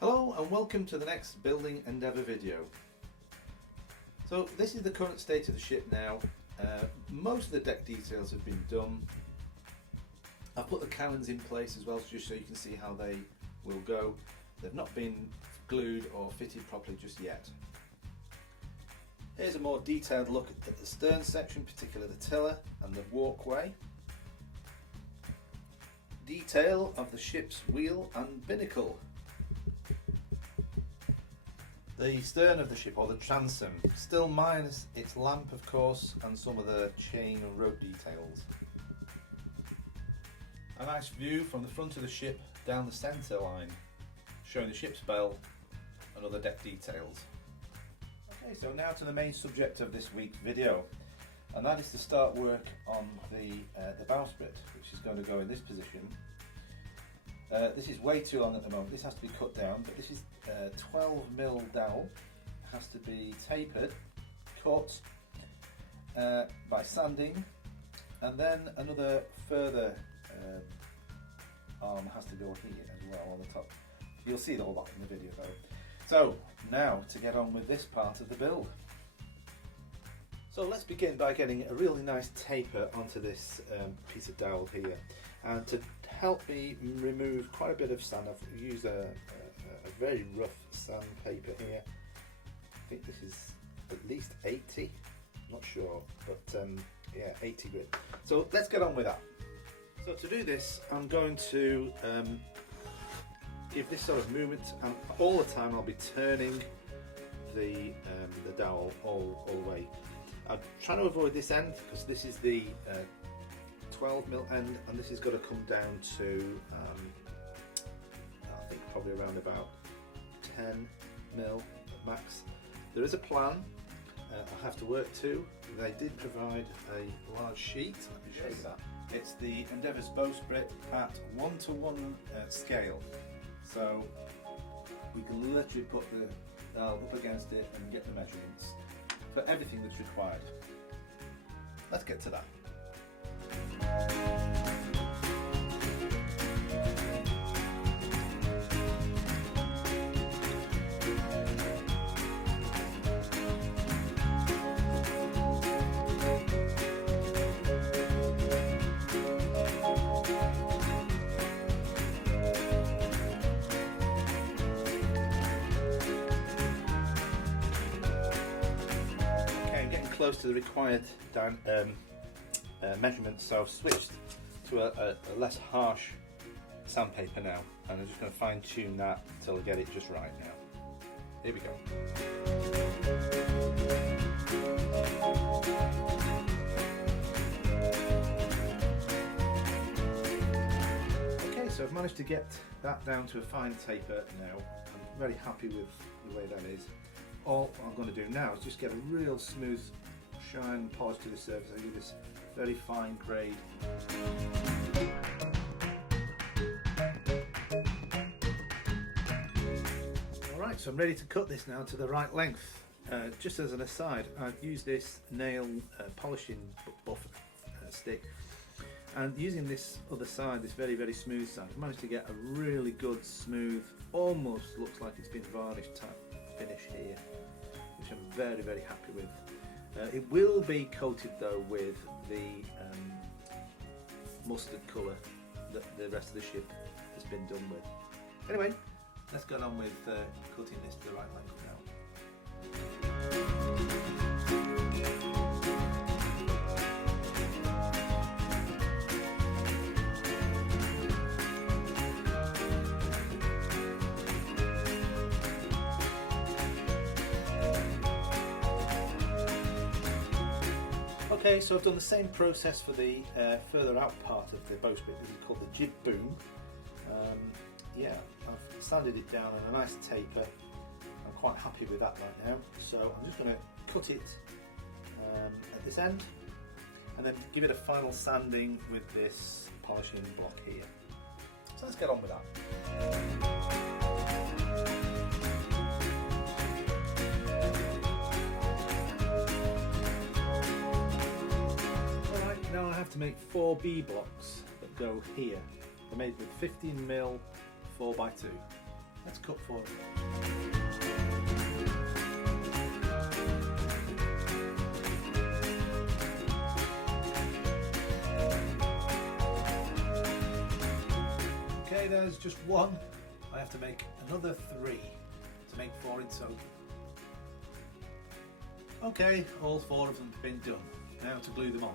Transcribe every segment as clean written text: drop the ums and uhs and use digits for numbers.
Hello and welcome to the next Building Endeavour video. So this is the current state of the ship now. Most of the deck details have been done. I've put the cannons in place as well, just so you can see how they will go. They've not been glued or fitted properly just yet. Here's a more detailed look at the stern section, particularly the tiller and the walkway. Detail of the ship's wheel and binnacle. The stern of the ship, or the transom, still minus its lamp of course, and some of the chain and rope details. A nice view from the front of the ship down the centre line, showing the ship's bell and other deck details. Okay, so now to the main subject of this week's video, and that is to start work on the bowsprit, which is going to go in this position. This is way too long at the moment. This has to be cut down, but this is 12mm dowel. It has to be tapered, cut by sanding, and then another further arm has to go here as well on the top. You'll see all that in the video though. So now to get on with this part of the build. So let's begin by getting a really nice taper onto this piece of dowel here, and to help me remove quite a bit of sand I've used a very rough sandpaper here. I think this is at least 80, not sure, but yeah, 80 grit. So let's get on with that. So to do this I'm going to give this sort of movement, and all the time I'll be turning the dowel all the way. I'm trying to avoid this end because this is the 12mm end, and this has got to come down to I think probably around about 10mm max. There is a plan I have to work to. They did provide a large sheet. Let me show you that. It's the Endeavour's Bowsprit at 1:1 scale, so we can literally put the dial up against it and get the measurements for everything that's required. Let's get to that. Close to the required measurements, so I've switched to a less harsh sandpaper now, and I'm just going to fine tune that until I get it just right now. Here we go. Okay, so I've managed to get that down to a fine taper now. I'm very happy with the way that is. All I'm going to do now is just get a real smooth shine polish to the surface. I give this very fine grade. Alright, so I'm ready to cut this now to the right length. Just as an aside, I've used this nail polishing buff stick, and using this other side, this very smooth side, I've managed to get a really good smooth, almost looks like it's been varnished type finish here, which I'm very happy with. It will be coated though with the mustard colour that the rest of the ship has been done with. Anyway, let's get on with cutting this to the right length now. Okay, so I've done the same process for the further out part of the bowsprit. This is called the jib boom. Yeah, I've sanded it down on a nice taper. I'm quite happy with that right now. So I'm just going to cut it at this end, and then give it a final sanding with this polishing block here. So let's get on with that. Now I have to make 4 B blocks that go here. They're made with 15mm 4x2. let's cut for it. Okay, there's just one. I have to make another 3 to make 4 in total. Okay, all 4 of them have been done. Now to glue them on.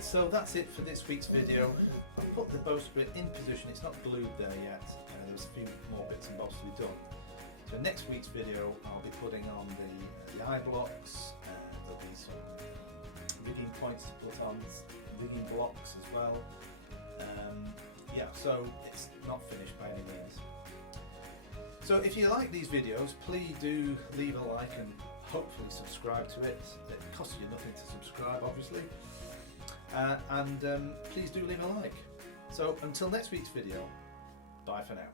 So that's it for this week's video. I've put the bowsprit in position, it's not glued there yet, there's a few more bits and bobs to be done. So next week's video I'll be putting on the eye blocks, there'll be some rigging points to put on, rigging blocks as well. Yeah, so it's not finished by any means. So if you like these videos, please do leave a like and hopefully subscribe to it. It costs you nothing to subscribe, obviously. And please do leave a like. So until next week's video, bye for now.